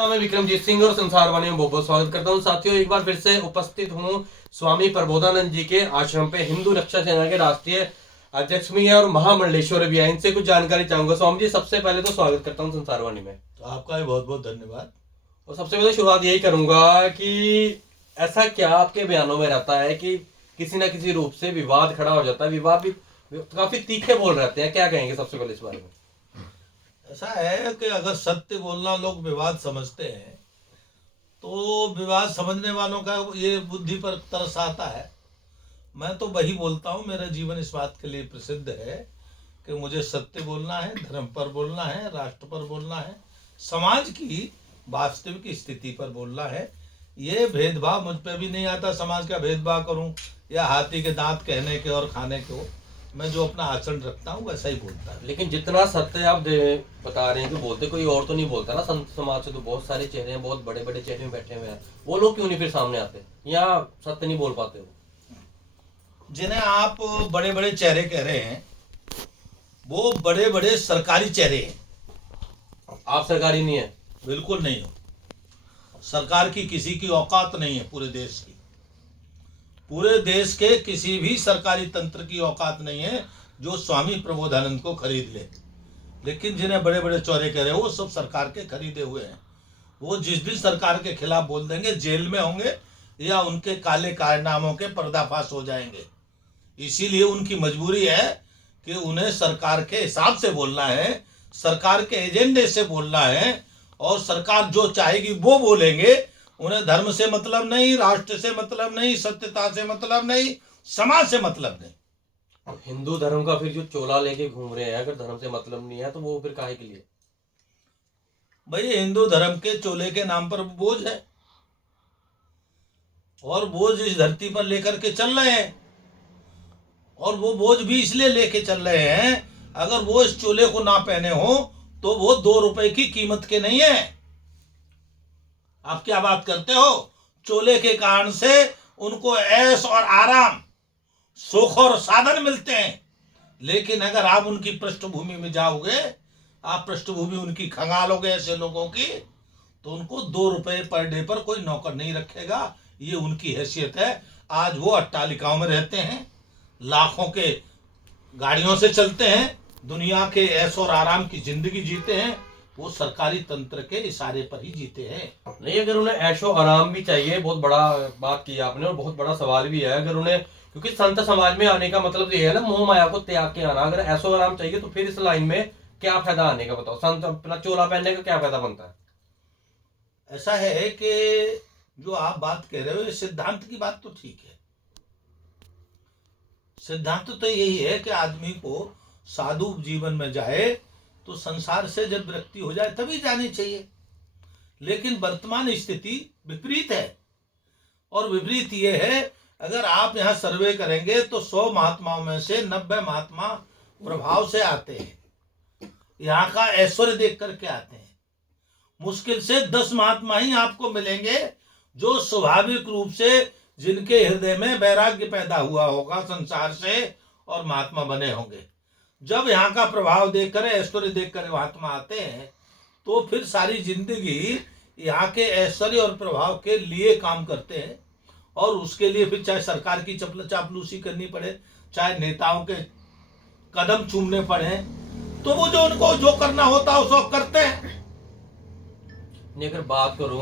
नाम है विक्रमजीत सिंह और संसारवाणी में बहुत बहुत स्वागत करता हूं। साथियों, एक बार फिर से उपस्थित हूं स्वामी प्रबोधानंद जी के आश्रम पे। हिंदू रक्षा सेना के राष्ट्रीय अध्यक्ष भी है और महामंडलेश्वर भी है। इनसे कुछ जानकारी चाहूंगा। स्वामी जी, सबसे पहले तो स्वागत करता हूँ संसारवाणी में। तो आपका भी बहुत बहुत धन्यवाद। और सबसे पहले शुरुआत यही करूंगा कि ऐसा क्या आपके बयानों में रहता है कि किसी ना किसी रूप से विवाद खड़ा हो जाता है, विवाद भी काफी तीखे बोल रहते हैं, क्या कहेंगे सबसे पहले इस बारे में? ऐसा है कि अगर सत्य बोलना लोग विवाद समझते हैं तो विवाद समझने वालों का ये बुद्धि पर तरस आता है। मैं तो वही बोलता हूँ, मेरा जीवन इस बात के लिए प्रसिद्ध है कि मुझे सत्य बोलना है, धर्म पर बोलना है, राष्ट्र पर बोलना है, समाज की वास्तविक स्थिति पर बोलना है। ये भेदभाव मुझ पे भी नहीं आता, समाज का भेदभाव करूं या हाथी के दांत कहने के और खाने के हो। मैं जो अपना आचरण रखता हूँ वैसा ही बोलता है। लेकिन जितना सत्य आप बता रहे हैं कि बोलते कोई और तो नहीं बोलता ना। संत समाज से तो बहुत सारे चेहरे हैं, बहुत बड़े बड़े चेहरे में बैठे हुए हैं। वो लोग क्यों नहीं फिर सामने आते या सत्य नहीं बोल पाते? वो जिन्हें आप बड़े बड़े चेहरे कह रहे हैं वो बड़े बड़े सरकारी चेहरे हैं। आप सरकारी नहीं है? बिल्कुल नहीं हो। सरकार की किसी की औकात नहीं है पूरे देश की। पूरे देश के किसी भी सरकारी तंत्र की औकात नहीं है जो स्वामी प्रबोधानंद को खरीद ले। लेकिन जिन्हें बड़े बड़े चौरे कह रहे हैं वो सब सरकार के खरीदे हुए हैं। वो जिस दिन सरकार के खिलाफ बोल देंगे जेल में होंगे या उनके काले कारनामों के पर्दाफाश हो जाएंगे। इसीलिए उनकी मजबूरी है कि उन्हें सरकार के हिसाब से बोलना है, सरकार के एजेंडे से बोलना है और सरकार जो चाहेगी वो बोलेंगे। उन्हें धर्म से मतलब नहीं, राष्ट्र से मतलब नहीं, सत्यता से मतलब नहीं, समाज से मतलब नहीं। हिंदू धर्म का फिर जो चोला लेके घूम रहे हैं, अगर धर्म से मतलब नहीं है तो वो फिर काहे के लिए? भाई, हिंदू धर्म के चोले के नाम पर बोझ है और बोझ इस धरती पर लेकर के चल रहे हैं। और वो बोझ भी इसलिए लेके चल रहे हैं, अगर वो इस चोले को ना पहने हो तो वो 2 रुपए की कीमत के नहीं है। आप क्या बात करते हो? चोले के कारण से उनको ऐश और आराम, सुख और साधन मिलते हैं। लेकिन अगर आप उनकी पृष्ठभूमि में जाओगे, आप पृष्ठभूमि उनकी खंगालोगे ऐसे लोगों की, तो उनको 2 रुपए पर डे पर कोई नौकर नहीं रखेगा। ये उनकी हैसियत है। आज वो अट्टालिकाओं में रहते हैं, लाखों के गाड़ियों से चलते हैं, दुनिया के ऐश और आराम की जिंदगी जीते हैं। वो सरकारी तंत्र के इशारे पर ही जीते हैं। नहीं, अगर उन्हें ऐशो आराम भी चाहिए, बहुत बड़ा बात की आपने और बहुत बड़ा सवाल भी है। अगर उन्हें, क्योंकि संत समाज में आने का मतलब ये है ना, मोह माया को त्याग के आना। अगर ऐशो आराम चाहिए तो फिर इस लाइन में क्या फायदा आने का? बताओ, संत अपना चोला पहनने का क्या फायदा बनता है? ऐसा है कि जो आप बात कह रहे हो ये सिद्धांत की बात तो ठीक है। सिद्धांत तो यही है कि आदमी को साधु जीवन में जाए तो संसार से जब विरक्ति हो जाए तभी जानी चाहिए। लेकिन वर्तमान स्थिति विपरीत है। और विपरीत ये है, अगर आप यहाँ सर्वे करेंगे तो 100 महात्माओं में से 90 महात्मा प्रभाव से आते हैं, यहाँ का ऐश्वर्य देख करके आते हैं। मुश्किल से 10 महात्मा ही आपको मिलेंगे जो स्वाभाविक रूप से, जिनके हृदय में वैराग्य पैदा हुआ होगा संसार से और महात्मा बने होंगे। जब यहाँ का प्रभाव देखकर, ऐश्वर्य देखकर महात्मा आते हैं तो फिर सारी जिंदगी यहाँ के ऐश्वर्य और प्रभाव के लिए काम करते हैं। और उसके लिए फिर चाहे सरकार की चापलूसी करनी पड़े, चाहे नेताओं के कदम चूमने पड़े, तो वो जो उनको जो करना होता है उसको करते हैं। नहीं, अगर बात करूं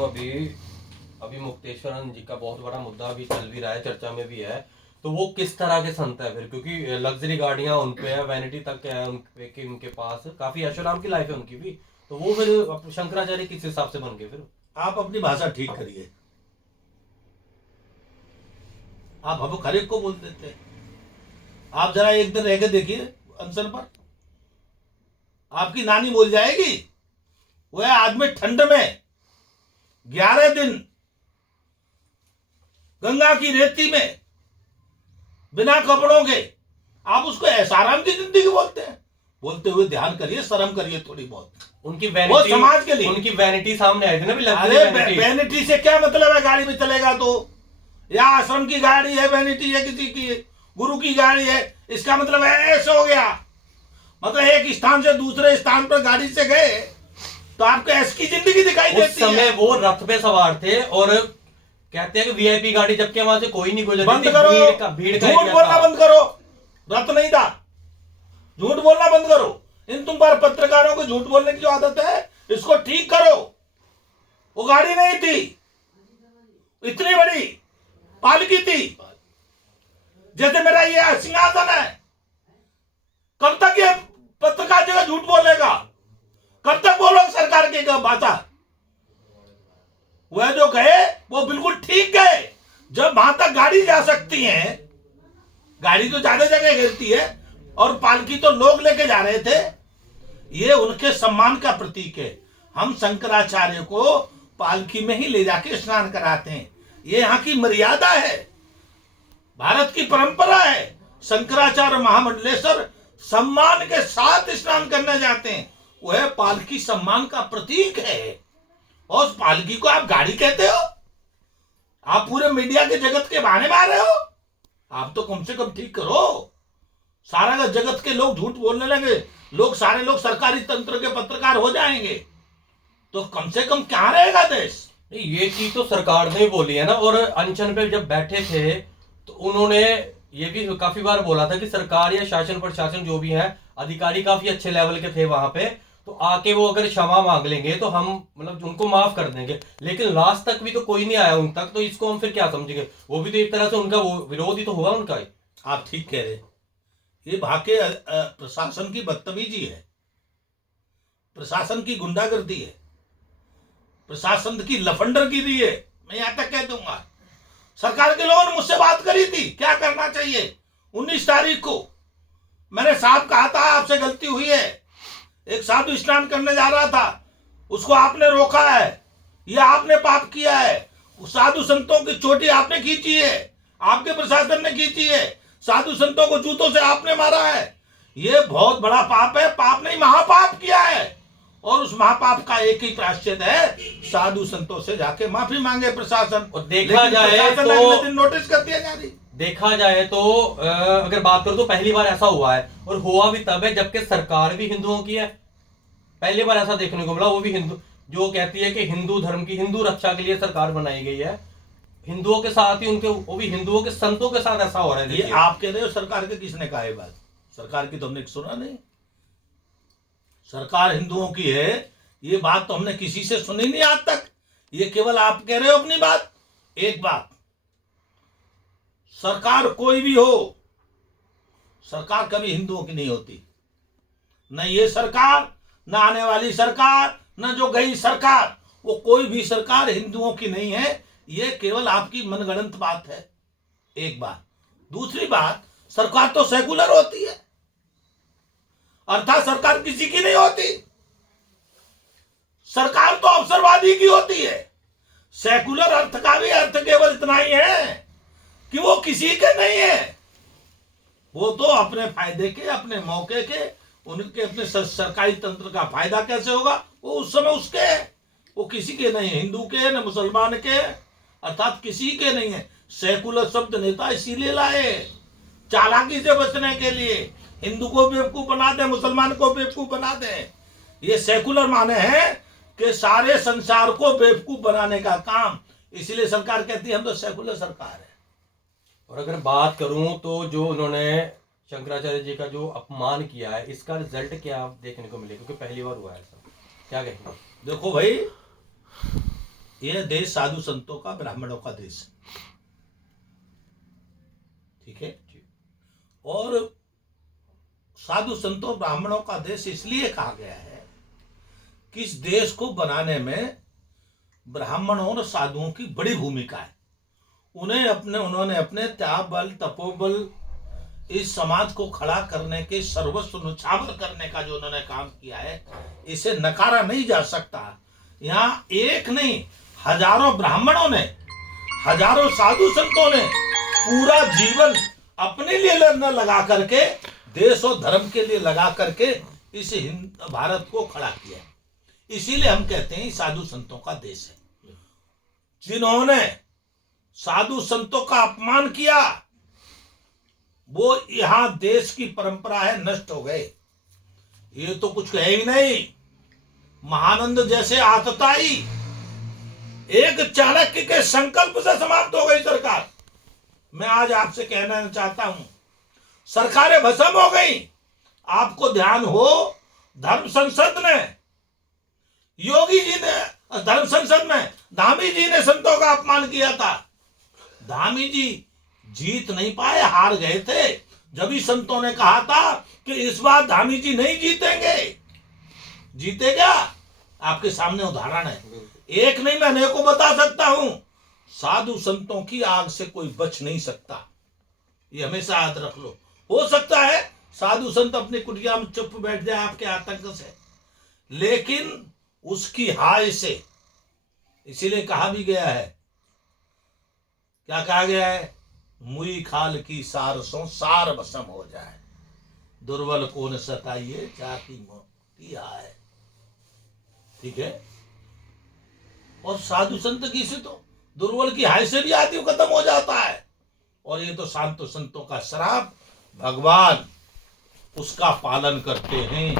अभी मुक्तेश्वरानंद जी का बहुत बड़ा मुद्दा भी चल भी रहा है, चर्चा में भी है, तो वो किस तरह के संत है फिर? क्योंकि लग्जरी गाड़ियां उन पे है, वैनिटी तक है उनके पास, काफी ऐशोआराम की लाइफ है उनकी भी। तो वो फिर शंकराचार्य किस हिसाब से बन गए फिर? आप अपनी भाषा ठीक करिए। आप अब हर एक को बोल देते हैं। आप जरा एक दिन रह के देखिए अनशन पर, आपकी नानी बोल जाएगी। वह आदमी ठंड में 11 दिन गंगा की रेती में बिना कपड़ों के, आप उसको ऐसाराम की जिंदगी बोलते हैं। बोलते हुए ध्यान करिए, शर्म करिए थोड़ी बहुत। उनकी वैनिटी, वो समाज के लिए उनकी वैनिटी सामने आई थी ना भी। अरे वैनिटी से क्या मतलब है? गाड़ी में चलेगा तो, या आश्रम की गाड़ी है वैनिटी है, किसी की गुरु की गाड़ी है, इसका मतलब है ऐसे हो गया। मतलब एक स्थान से दूसरे स्थान पर गाड़ी से गए तो आपको ऐसी जिंदगी दिखाई उस देती समय है। वो रथ पे सवार थे और कहते हैं कि वीआईपी गाड़ी, जबकि वहां से कोई नहीं गुजरती बंद थी, करो, भीड़ का झूठ एरिया बोलना था। बंद करो। रथ नहीं था, झूठ बोलना बंद करो। इन तुम पर पत्रकारों को झूठ बोलने की जो आदत है, इसको ठीक करो। वो गाड़ी नहीं थी, इतनी बड़ी पालकी थी, जैसे मेरा ये सिंहासन है। कब तक ये पत्रकार जगह झूठ बोलेगा? कब तक बोलोगे सरकार की भाषा? वह जो गए वो बिल्कुल ठीक गए। जब वहां तक गाड़ी जा सकती है, गाड़ी तो ज्यादा जगह घेरती है, और पालकी तो लोग लेके जा रहे थे, ये उनके सम्मान का प्रतीक है। हम शंकराचार्य को पालकी में ही ले जाके स्नान कराते हैं, ये यहाँ की मर्यादा है, भारत की परंपरा है। शंकराचार्य महामंडलेश्वर सम्मान के साथ स्नान करने जाते हैं, वह पालकी सम्मान का प्रतीक है। और उस पालकी को आप गाड़ी कहते हो? आप पूरे मीडिया के जगत के बहाने मार रहे हो। आप तो कम से कम ठीक करो। सारा का जगत के लोग झूठ बोलने लगे, सारे लोग सरकारी तंत्र के पत्रकार हो जाएंगे, तो कम से कम क्या रहेगा देश? नहीं, ये चीज तो सरकार ने भी बोली है ना। और अनशन पे जब बैठे थे तो उन्होंने ये भी काफी बार बोला था कि सरकार या शासन प्रशासन जो भी है, अधिकारी काफी अच्छे लेवल के थे वहां पे, तो आके वो अगर क्षमा मांग लेंगे तो हम मतलब उनको माफ कर देंगे। लेकिन लास्ट तक भी तो कोई नहीं आया उन तक, तो इसको हम फिर क्या समझेंगे? वो भी तो एक तरह से उनका वो विरोध ही तो हुआ उनका ही। आप ठीक कह रहे, ये भाके प्रशासन की बदतमीजी है, प्रशासन की गुंडागर्दी है, प्रशासन की लफंडरगिरी है। मैं यहां तक कह दूंगा, सरकार के लोगों ने मुझसे बात करी थी क्या करना चाहिए 19 तारीख को। मैंने साफ कहा था आपसे गलती हुई है, एक साधु स्नान करने जा रहा था, उसको आपने रोका है, यह आपने पाप किया है। साधु संतों की चोटी आपने खींची है, आपके प्रशासन ने खींची है, साधु संतों को जूतों से आपने मारा है। यह बहुत बड़ा पाप है, पाप नहीं महापाप किया है। और उस महापाप का एक ही प्रायश्चित है, साधु संतों से जाके माफी मांगे प्रशासन। और देखा जाए तो अगले दिन नोटिस कर दिया जारी। देखा जाए तो अगर बात करो तो पहली बार ऐसा हुआ है, और हुआ भी तब है जबकि सरकार भी हिंदुओं की है। पहली बार ऐसा देखने को मिला, वो भी हिंदू, जो कहती है कि हिंदू धर्म की, हिंदू रक्षा के लिए सरकार बनाई गई है, हिंदुओं के साथ ही उनके, वो भी हिंदुओं के संतों के साथ ऐसा हो रहा है। ये आप कह रहे हो सरकार के, किसने कहा है बात? सरकार की तो हमने सुना नहीं। सरकार हिंदुओं की है, ये बात तो हमने किसी से सुनी नहीं आज तक। ये केवल आप कह रहे हो अपनी बात। एक बात, सरकार कोई भी हो, सरकार कभी हिंदुओं की नहीं होती। न ये सरकार, न आने वाली सरकार, न जो गई सरकार, वो कोई भी सरकार हिंदुओं की नहीं है। ये केवल आपकी मनगढ़ंत बात है, एक बात। दूसरी बात, सरकार तो सेकुलर होती है, अर्थात सरकार किसी की नहीं होती। सरकार तो अवसरवादी की होती है। सेकुलर अर्थ का भी अर्थ केवल इतना ही है कि वो किसी के नहीं है, वो तो अपने फायदे के, अपने मौके के, उनके अपने सरकारी तंत्र का फायदा कैसे होगा वो उस समय उसके है, वो किसी के नहीं है, हिंदू के न मुसलमान के, अर्थात किसी के नहीं है। सेकुलर शब्द नेता इसीलिए लाए, चालाकी से बचने के लिए, हिंदू को बेवकूफ बना दे, मुसलमान को बेवकूफ बना दे। ये सेकुलर माने हैं कि सारे संसार को बेवकूफ बनाने का काम, इसलिए सरकार कहती है हम तो सेकुलर सरकार है। और अगर बात करूं तो जो उन्होंने शंकराचार्य जी का जो अपमान किया है, इसका रिजल्ट क्या देखने को मिले? क्योंकि पहली बार हुआ है ऐसा, क्या कहेंगे? देखो भाई, यह देश साधु संतों का, ब्राह्मणों का देश है, ठीक है। और साधु संतों ब्राह्मणों का देश इसलिए कहा गया है कि इस देश को बनाने में ब्राह्मणों और साधुओं की बड़ी भूमिका है। उन्होंने अपने त्याग बल, तपोबल, इस समाज को खड़ा करने के, सर्वस्व न्यौछावर करने का जो उन्होंने काम किया है, इसे नकारा नहीं जा सकता। यहाँ एक नहीं, हजारों ब्राह्मणों ने, हजारों साधु संतों ने पूरा जीवन अपने लिए न लगा करके, देश और धर्म के लिए लगा करके इस भारत को खड़ा किया। इसीलिए हम कहते हैं साधु संतों का देश है। जिन्होंने साधु संतों का अपमान किया, वो यहां देश की परंपरा है, नष्ट हो गए। ये तो कुछ है ही नहीं। महानंद जैसे आतताई एक चाणक्य के संकल्प से समाप्त हो गई सरकार। मैं आज आपसे कहना चाहता हूं, सरकारें भस्म हो गई। आपको ध्यान हो, धर्म संसद में योगी जी ने, धर्म संसद में धामी जी ने संतों का अपमान किया था। धामी जी जीत नहीं पाए, हार गए थे। जब ही संतों ने कहा था कि इस बार धामी जी नहीं जीतेंगे, जीते क्या? आपके सामने उदाहरण है, एक नहीं मैं अनेकों बता सकता हूं। साधु संतों की आग से कोई बच नहीं सकता, ये हमेशा याद रख लो। हो सकता है साधु संत अपनी कुटिया में चुप बैठ जाए आपके आतंक से, लेकिन उसकी हाय से, इसीलिए कहा भी गया है, क्या कहा गया है? मुई खाल की सारसों सार भस्म हो जाए, दुर्बल को न सताइए जाति मोती आए। ठीक है। और साधु संत की से तो दुर्बल की हाय से भी आदि खत्म हो जाता है। और ये तो शांत संतों का श्राप, भगवान उसका पालन करते हैं।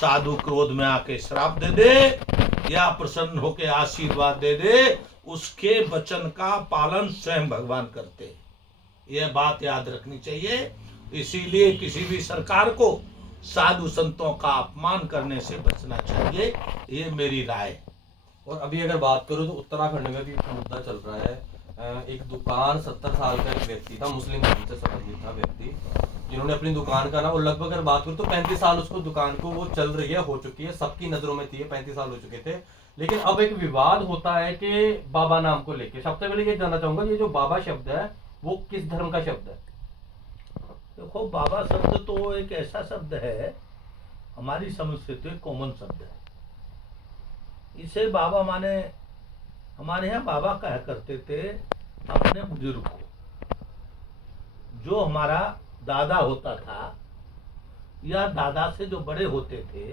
साधु क्रोध में आके श्राप दे दे या प्रसन्न होके आशीर्वाद दे दे, उसके वचन का पालन स्वयं भगवान करते हैं। यह बात याद रखनी चाहिए। इसीलिए किसी भी सरकार को साधु संतों का अपमान करने से बचना चाहिए, ये मेरी राय। और अभी अगर बात करूं तो उत्तराखंड में भी मुद्दा चल रहा है। एक दुकान 70 साल का एक व्यक्ति था, मुस्लिम धर्म से संबंधित था व्यक्ति, जिन्होंने अपनी दुकान का ना, वो लगभग अगर बात करूं तो 35 साल उसको दुकान को वो चल रही है, हो चुकी है, सबकी नजरों में थी, 35 साल हो चुके थे। लेकिन अब एक विवाद होता है कि बाबा नाम को लेके। सबसे पहले ये जानना चाहूंगा, ये जो बाबा शब्द है वो किस धर्म का शब्द है? देखो, बाबा शब्द तो एक ऐसा शब्द है, हमारी समझ से तो एक कॉमन शब्द है। इसे बाबा माने, हमारे यहाँ बाबा कहा करते थे अपने बुजुर्ग को। जो हमारा दादा होता था या दादा से जो बड़े होते थे,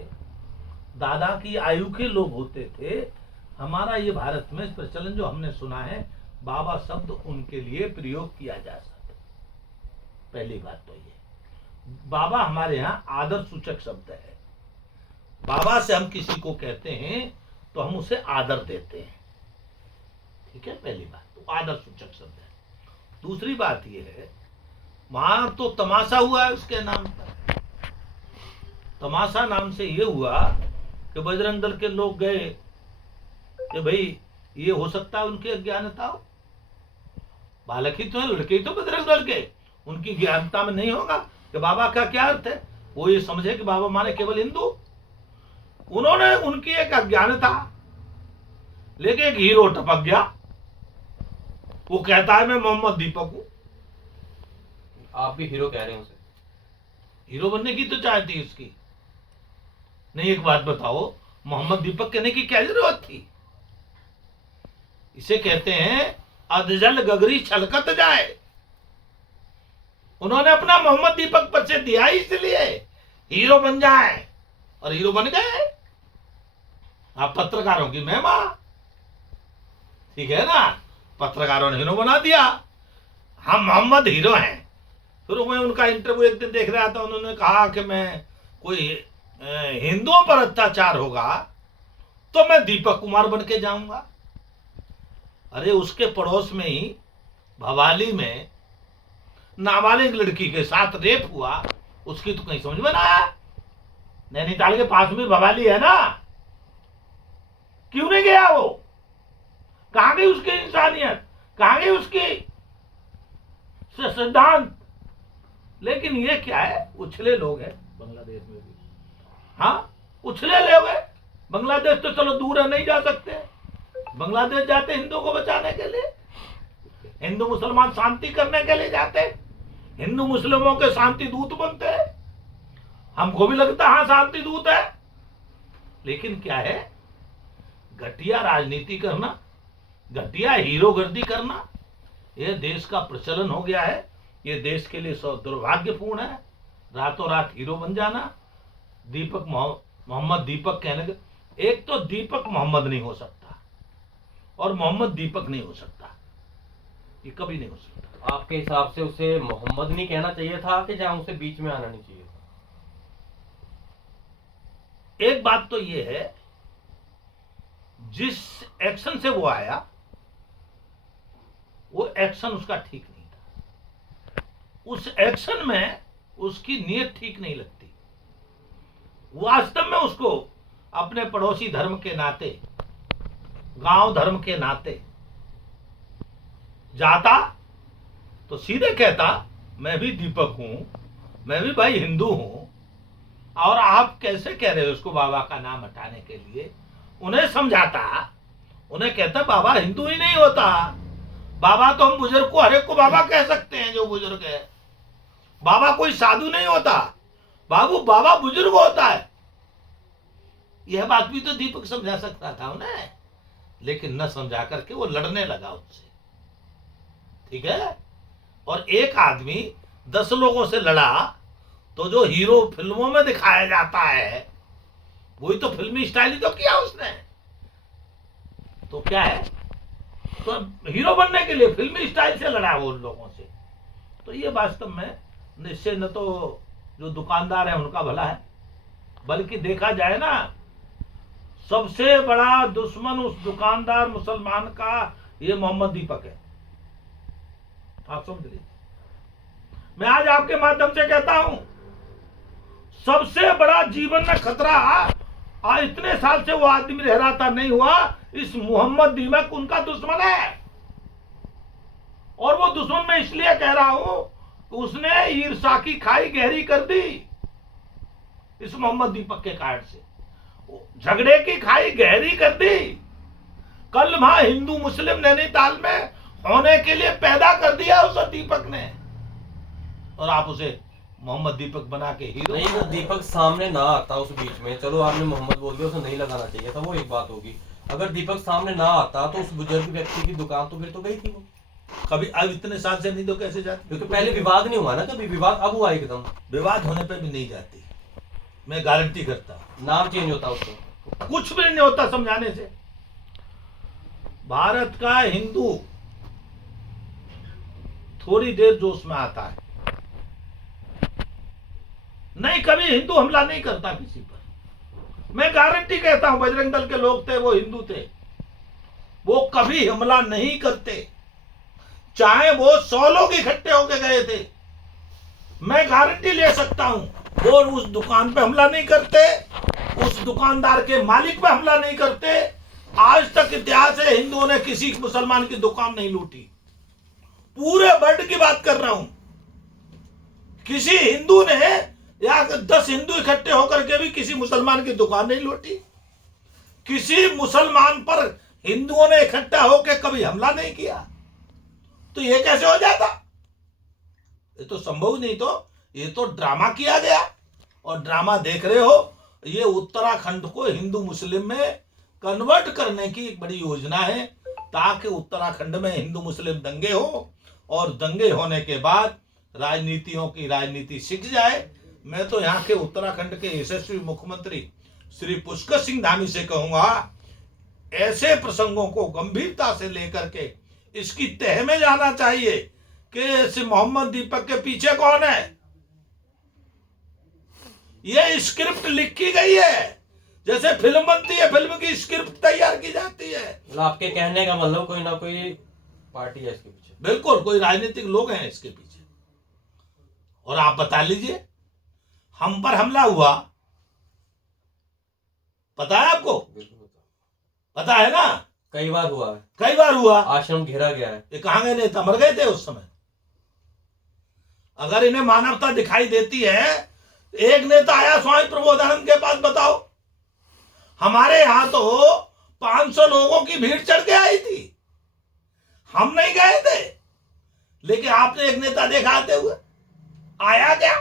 दादा की आयु के लोग होते थे, हमारा ये भारत में प्रचलन जो हमने सुना है, बाबा शब्द उनके लिए प्रयोग किया जा सकता। पहली बात तो ये, बाबा हमारे यहाँ आदर सूचक शब्द है। बाबा से हम किसी को कहते हैं तो हम उसे आदर देते हैं। ठीक है, पहली बात तो आदर सूचक शब्द है। दूसरी बात यह है, वहां तो तमाशा हुआ है उसके नाम पर। तमाशा नाम से यह हुआ कि बजरंग दल के लोग गए कि भाई ये हो सकता है उनकी अज्ञानता हो, बालक ही तो है, लड़के ही तो बजरंग दल के, उनकी ज्ञानता में नहीं होगा कि बाबा का क्या अर्थ है। वो ये समझे कि बाबा माने केवल हिंदू। उन्होंने, उनकी एक अज्ञानता, लेकिन एक हीरो टपक गया, वो कहता है मैं मोहम्मद दीपक हूं। आप भी हीरो कह रहे हैं उसे? हीरो बनने की तो चाह थी उसकी। नहीं, एक बात बताओ, मोहम्मद दीपक कहने की क्या जरूरत थी? इसे कहते हैं अधजल गगरी छलकत जाए। उन्होंने अपना मोहम्मद दीपक परिचय दिया इसलिए हीरो बन जाए, और हीरो बन गए। आप पत्रकारों की महिमा, ठीक है ना, पत्रकारों ने हीरो बना दिया, हम मोहम्मद हीरो हैं। फिर मैं उनका इंटरव्यू एक दिन देख रहा था, उन्होंने कहा कि मैं कोई हिंदुओं पर अत्याचार होगा तो मैं दीपक कुमार बन के जाऊंगा। अरे उसके पड़ोस में ही भवाली में नाबालिग लड़की के साथ रेप हुआ, उसकी तो कहीं समझ में ना आया। नैनीताल के पास में भवाली है ना, क्यों नहीं गया वो? कहां गई उसकी इंसानियत, कहां गई उसकी सिद्धांत? लेकिन ये क्या है, उछले लोग हैं बांग्लादेश में भी। हाँ, उछले लोग हैं। बांग्लादेश तो चलो दूर है, नहीं जा सकते। बांग्लादेश जाते हिंदुओं को बचाने के लिए, हिंदू मुसलमान शांति करने के लिए जाते, हिंदू मुस्लिमों के शांति दूत बनते हैं। हमको भी लगता है हाँ शांति दूत है, लेकिन क्या है, घटिया राजनीति करना, घटिया हीरोगर्दी करना, यह देश का प्रचलन हो गया है। ये देश के लिए दुर्भाग्यपूर्ण है। रातों रात हीरो बन जाना, दीपक मोहम्मद दीपक कहने के, एक तो दीपक मोहम्मद नहीं हो सकता और मोहम्मद दीपक नहीं हो सकता, ये कभी नहीं हो सकता। आपके हिसाब से उसे मोहम्मद नहीं कहना चाहिए था कि जहां उसे बीच में आना नहीं चाहिए था? एक बात तो ये है जिस एक्शन से वो आया वो एक्शन उसका ठीक नहीं था। उस एक्शन में उसकी नीयत ठीक नहीं लगती। वास्तव में उसको अपने पड़ोसी धर्म के नाते, गांव धर्म के नाते जाता तो सीधे कहता मैं भी दीपक हूं, मैं भी भाई हिंदू हूं, और आप कैसे कह रहे हो उसको बाबा का नाम हटाने के लिए। उन्हें समझाता, उन्हें कहता बाबा हिंदू ही नहीं होता, बाबा तो हम बुजुर्ग को हर एक को बाबा कह सकते हैं जो बुजुर्ग है, बाबा कोई साधु नहीं होता, बाबू बाबा बुजुर्ग होता है। यह बात भी तो दीपक समझा सकता था उन्हें, लेकिन न समझा करके वो लड़ने लगा उनसे। ठीक है। और एक आदमी 10 लोगों से लड़ा तो जो हीरो फिल्मों में दिखाया जाता है वही तो फिल्मी स्टाइल ही तो किया उसने। तो क्या है, तो हीरो बनने के लिए फिल्मी स्टाइल से लड़ा वो उन लोगों से। तो ये वास्तव में निश्चय न तो जो दुकानदार है उनका भला है, बल्कि देखा जाए ना, सबसे बड़ा दुश्मन उस दुकानदार मुसलमान का ये मोहम्मद दीपक है। आप समझ लीजिए। मैं आज आपके माध्यम से कहता हूं, सबसे बड़ा जीवन में खतरा इतने साल से वो आदमी रह रहा था, नहीं हुआ, इस मोहम्मद दीपक उनका दुश्मन है। और वो दुश्मन मैं इसलिए कह रहा हूं कि उसने ईर्ष्या की खाई गहरी कर दी इस मोहम्मद दीपक के कारण से, झगड़े की खाई गहरी कर दी। कल वहां हिंदू मुस्लिम नैनीताल में होने के लिए पैदा कर दिया उस दीपक ने, और आप उसे मोहम्मद दीपक बना के हीरो। नहीं, वो दीपक सामने ना आता उस बीच में, चलो आपने मोहम्मद बोल दिया, उसे नहीं लगाना चाहिए था, वो एक बात होगी। अगर दीपक सामने ना आता तो उस बुजुर्ग व्यक्ति की दुकान तो फिर तो गई थी वो। कभी अब इतने साल से नहीं तो कैसे जाती, क्योंकि पहले विवाद नहीं हुआ ना, कभी विवाद अब हुआ एकदम। विवाद होने पे भी नहीं जाती, मैं गारंटी करता हूं। नाम चेंज होता उसको, कुछ भी नहीं होता समझाने से। भारत का हिंदू थोड़ी देर जोश में आता है, नहीं कभी हिंदू हमला नहीं करता किसी पर। मैं गारंटी कहता हूं, बजरंग दल के लोग थे, वो हिंदू थे, वो कभी हमला नहीं करते, चाहे वो 100 लोग इकट्ठे होके गए थे, मैं गारंटी ले सकता हूं। और उस दुकान पे हमला नहीं करते, उस दुकानदार के मालिक पे हमला नहीं करते। आज तक इतिहास है, हिंदुओं ने किसी मुसलमान की दुकान नहीं लूटी, पूरे वर्ल्ड की बात कर रहा हूं। किसी हिंदू ने या 10 हिंदू इकट्ठे होकर के भी किसी मुसलमान की दुकान नहीं लूटी। किसी मुसलमान पर हिंदुओं ने इकट्ठा होकर कभी हमला नहीं किया। तो ये कैसे हो जाता? ये तो संभव नहीं। तो ये तो ड्रामा किया गया, और ड्रामा देख रहे हो, ये उत्तराखंड को हिंदू मुस्लिम में कन्वर्ट करने की एक बड़ी योजना है, ताकि उत्तराखंड में हिंदू मुस्लिम दंगे हो, और दंगे होने के बाद राजनीतियों की राजनीति सीख जाए। मैं तो यहाँ के उत्तराखंड के यशस्वी मुख्यमंत्री श्री पुष्कर सिंह धामी से कहूंगा, ऐसे प्रसंगों को गंभीरता से लेकर के इसकी तह में जाना चाहिए कि इस मोहम्मद दीपक के पीछे कौन है। ये स्क्रिप्ट लिखी गई है, जैसे फिल्म बनती है, फिल्म की स्क्रिप्ट तैयार की जाती है। मतलब आपके कहने का मतलब कोई ना कोई पार्टी है इसके पीछे, बिल्कुल कोई राजनीतिक लोग हैं इसके पीछे। और आप बता लीजिए, हम पर हमला हुआ, पता है आपको? पता है ना, कई बार हुआ है, कई बार हुआ। आश्रम घेरा गया है। ये कहां गए नेता? मर गए थे उस समय। अगर इन्हें मानवता दिखाई देती है, एक नेता आया स्वामी प्रबोधानंद के पास, बताओ, हमारे यहां तो 500 लोगों की भीड़ चढ़ के आई थी, हम नहीं गए थे, लेकिन आपने एक नेता देखा आते हुए, आया क्या?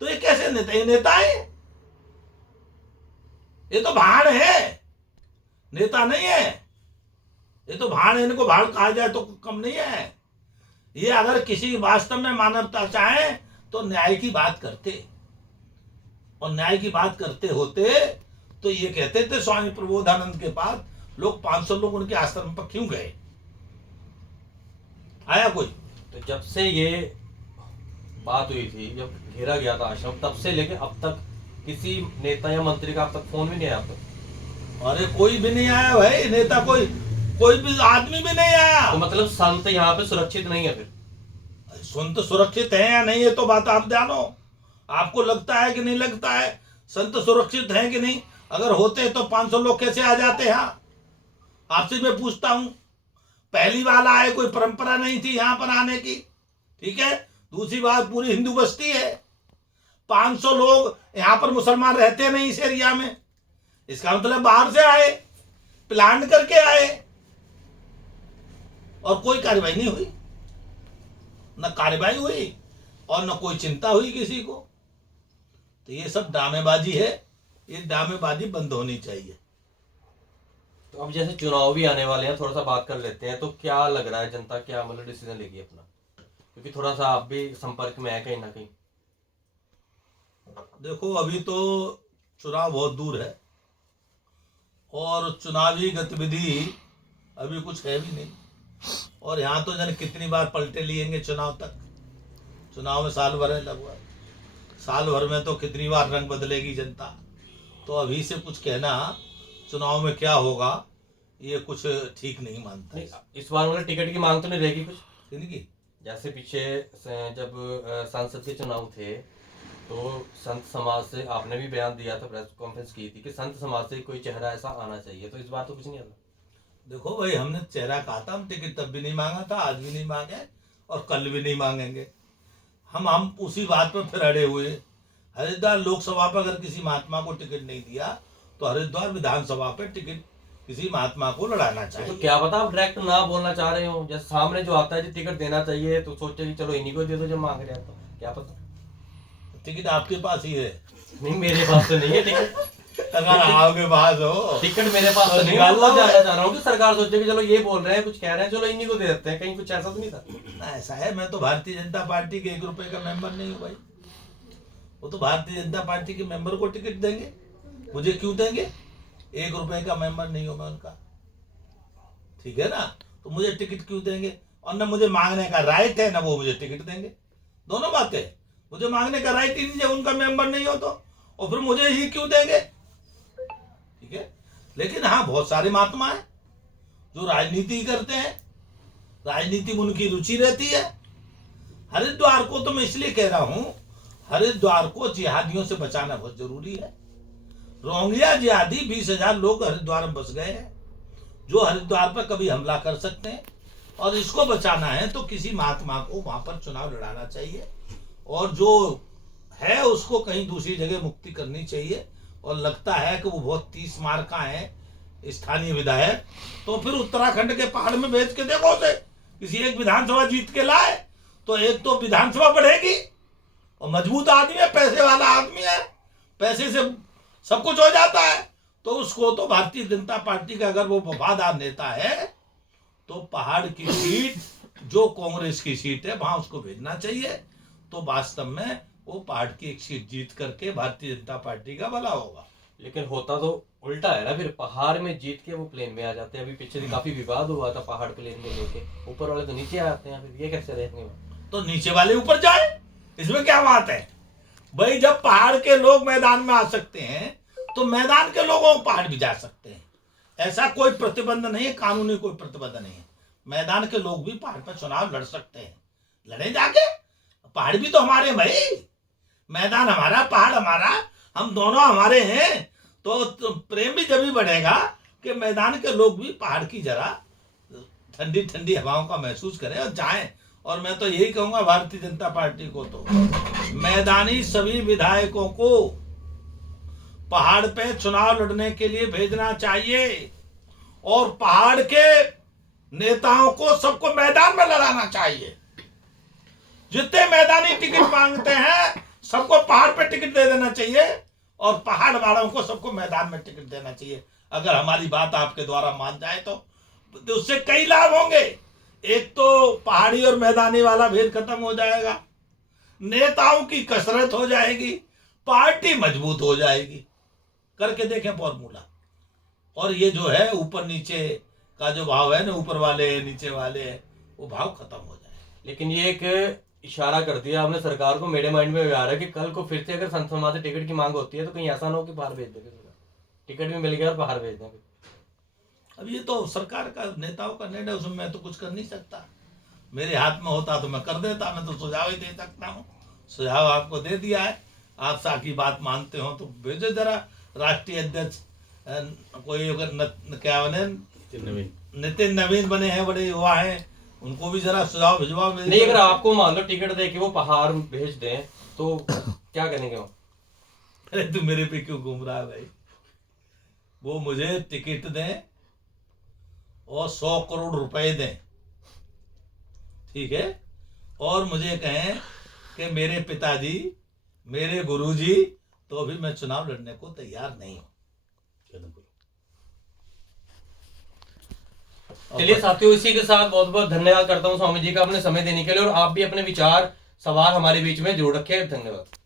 तो ये कैसे नेता? ये नेता है? ये तो भाड़ है, नेता नहीं है। ये तो भाड़ है, इनको भाड़ कहा जाए तो कम नहीं है। ये अगर किसी वास्तव में मानवता चाहे तो न्याय की बात करते, और न्याय की बात करते होते तो ये कहते थे स्वामी प्रबोधानंद के पास लोग 500 लोग उनके आश्रम पर क्यों गए? आया कोई? तो जब से ये बात हुई थी, जब घेरा गया था आश्रम, तब से लेके अब तक किसी नेता या मंत्री का अब तक फोन भी नहीं आया आप तक? अरे कोई भी नहीं आया भाई, नेता कोई कोई भी आदमी भी नहीं आया। तो मतलब संत यहाँ पे सुरक्षित नहीं है फिर? संत सुरक्षित है या नहीं, ये तो बात आप जानो। आपको लगता है कि नहीं लगता है संत सुरक्षित हैं कि नहीं? अगर होते तो 500 लोग कैसे आ जाते यहाँ? आपसे मैं पूछता हूं। पहली बार आए, कोई परंपरा नहीं थी यहाँ पर आने की, ठीक है। दूसरी बात, पूरी हिंदू बस्ती है, 500 लोग यहाँ पर मुसलमान रहते नहीं इस एरिया में। इसका मतलब बाहर से आए, प्लान करके आए, और कोई कार्रवाई नहीं हुई, न कार्रवाई हुई और न कोई चिंता हुई किसी को। तो ये सब ड्रामेबाजी है, ये ड्रामेबाजी बंद होनी चाहिए। तो अब जैसे चुनाव भी आने वाले हैं, थोड़ा सा बात कर लेते हैं। तो क्या लग रहा है जनता क्या मतलब डिसीजन लेगी अपना, क्योंकि थोड़ा सा आप भी संपर्क में है कहीं ना कहीं। देखो अभी तो चुनाव बहुत दूर है और चुनावी गतिविधि अभी कुछ है भी नहीं, और यहाँ तो जन कितनी बार पलटे लिएंगे चुनाव तक। चुनाव में साल भर है लगभग, साल भर में तो कितनी बार रंग बदलेगी जनता। तो अभी से कुछ कहना चुनाव में क्या होगा ये कुछ ठीक नहीं मानता। इस बार मतलब टिकट की मांग तो नहीं रहेगी कुछ इनकी? जैसे पीछे जब सांसद के चुनाव थे तो संत समाज से आपने भी बयान दिया था, प्रेस कॉन्फ्रेंस की थी कि संत समाज से कोई चेहरा ऐसा आना चाहिए। तो इस बार तो कुछ नहीं आना। देखो भाई, हमने चेहरा कहा था, हम टिकट तब भी नहीं मांगा था, आज भी नहीं मांगे और कल भी नहीं मांगेंगे। हम उसी बात पर फिर अड़े हुए। हरिद्वार लोकसभा पर अगर किसी महात्मा को टिकट नहीं दिया तो हरिद्वार विधानसभा पे टिकट किसी महात्मा को लड़ाना चाहिए। तो क्या पता आप डायरेक्ट ना बोलना चाह रहे हो, जैसे सामने जो आता है जो टिकट देना चाहिए तो सोचे कि चलो इन्हीं को दे दो जो मांग रहे हैं। तो क्या पता टिकट आपके पास ही है। नहीं, मेरे पास तो नहीं है टिकट। अगर आपके पास हो टिकट मेरे पास तो नहीं है। मैं जानना चाह रहा हूँ कि सरकार सोचे कि चलो ये बोल रहे हैं, कुछ कह रहे हैं, चलो इन्हीं को दे देते हैं। कहीं कुछ ऐसा तो नहीं था ना? ऐसा है, मैं तो भारतीय जनता पार्टी के 1 रुपए का मेंबर नहीं हूँ भाई। वो तो भारतीय जनता पार्टी के मेंबर को टिकट देंगे, मुझे क्यों देंगे? 1 रुपए का मेंबर नहीं हूँ मैं उनका, ठीक है ना। तो मुझे टिकट क्यों देंगे? और न मुझे मांगने का राइट है, न वो मुझे टिकट देंगे। दोनों बातें, मुझे मांगने का राइट ही नहीं जब उनका मेंबर नहीं हो तो, और फिर मुझे ही क्यों देंगे? ठीक है। लेकिन हाँ, बहुत सारे महात्मा हैं जो राजनीति करते हैं, राजनीति में उनकी रुचि रहती है। हरिद्वार को तो मैं इसलिए कह रहा हूं, हरिद्वार को जिहादियों से बचाना बहुत जरूरी है। रोहिंग्या जिहादी 20,000 लोग हरिद्वार में बस गए हैं जो हरिद्वार पर कभी हमला कर सकते हैं, और इसको बचाना है तो किसी महात्मा को वहां पर चुनाव लड़ाना चाहिए, और जो है उसको कहीं दूसरी जगह मुक्ति करनी चाहिए। और लगता है कि वो बहुत 30 मार का है स्थानीय विधायक, तो फिर उत्तराखंड के पहाड़ में भेज के देखो उसे, किसी एक विधानसभा जीत के लाए तो एक तो विधानसभा बढ़ेगी, और मजबूत आदमी है, पैसे वाला आदमी है, पैसे से सब कुछ हो जाता है। तो उसको तो भारतीय जनता पार्टी का अगर वो वफादार नेता है तो पहाड़ की सीट जो कांग्रेस की सीट है वहां उसको भेजना चाहिए। तो वास्तव में वो पहाड़ की एक सीट जीत करके भारतीय जनता पार्टी का भला होगा। लेकिन होता तो उल्टा है ना, फिर पहाड़ में जीत के वो प्लेन में आ जाते हैं। अभी पीछे से काफी विवाद हुआ था पहाड़ प्लेन को लेके, ऊपर वाले तो नीचे आते हैं, फिर ये कैसे रहेंगे? तो नीचे वाले ऊपर जाए, इसमें क्या बात है भाई? जब पहाड़ के लोग मैदान में आ सकते हैं तो मैदान के लोगों को पहाड़ भी जा सकते हैं। ऐसा कोई प्रतिबंध नहीं है, कानूनी कोई प्रतिबंध नहीं है। मैदान के लोग भी पहाड़ पर चुनाव लड़ सकते हैं, लड़े जाके। पहाड़ भी तो हमारे भाई, मैदान हमारा, पहाड़ हमारा, हम दोनों हमारे हैं। तो प्रेम भी जब भी बढ़ेगा कि मैदान के लोग भी पहाड़ की जरा ठंडी ठंडी हवाओं का महसूस करें और जाएं। और मैं तो यही कहूंगा भारतीय जनता पार्टी को, तो मैदानी सभी विधायकों को पहाड़ पे चुनाव लड़ने के लिए भेजना चाहिए, और पहाड़ के नेताओं को सबको मैदान में लड़ाना चाहिए। जितने मैदानी टिकट मांगते हैं सबको पहाड़ पे टिकट दे देना चाहिए, और पहाड़ वालों को सबको मैदान में टिकट देना चाहिए। अगर हमारी बात आपके द्वारा मान जाए तो उससे कई लाभ होंगे। एक तो पहाड़ी और मैदानी वाला भेद खत्म हो जाएगा, नेताओं की कसरत हो जाएगी, पार्टी मजबूत हो जाएगी। करके देखें फॉर्मूला। और ये जो है ऊपर नीचे का जो भाव है ना, ऊपर वाले नीचे वाले, वो भाव खत्म हो जाए। लेकिन ये एक इशारा कर दिया आपने सरकार को, मेरे माइंड में आ रहा है कि कल को फिर से अगर संत समाज से टिकट की मांग होती है तो कहीं ऐसा ना हो कि बाहर भेज देंगे। टिकट भी मिल गया और बाहर भेज दें। अब ये तो सरकार का, नेताओं का निर्णय, उसमें मैं तो कुछ कर नहीं सकता। मेरे हाथ में होता तो मैं कर देता, मैं तो सुझाव ही दे सकता हूँ। सुझाव आपको दे दिया है, आप साकी बात मानते हो तो भेजो जरा राष्ट्रीय अध्यक्ष कोई अगर क्या बने, नितिन नवीन बने हैं, बड़े युवा हैं, उनको भी जरा सुझाव भिजवाओ। नहीं, अगर आपको मान लो टिकट दे के वो पहाड़ भेज दें तो क्या करेंगे वो? अरे तू मेरे पे क्यों घूम रहा है भाई? वो मुझे टिकट दें और 100 करोड़ रुपए दें, ठीक है, और मुझे कहें कि मेरे पिताजी, मेरे गुरुजी, तो भी मैं चुनाव लड़ने को तैयार नहीं हूं। चलिए साथियों, इसी के साथ बहुत बहुत धन्यवाद करता हूं स्वामी जी का अपने समय देने के लिए, और आप भी अपने विचार सवाल हमारे बीच में जोड़ रखे। धन्यवाद।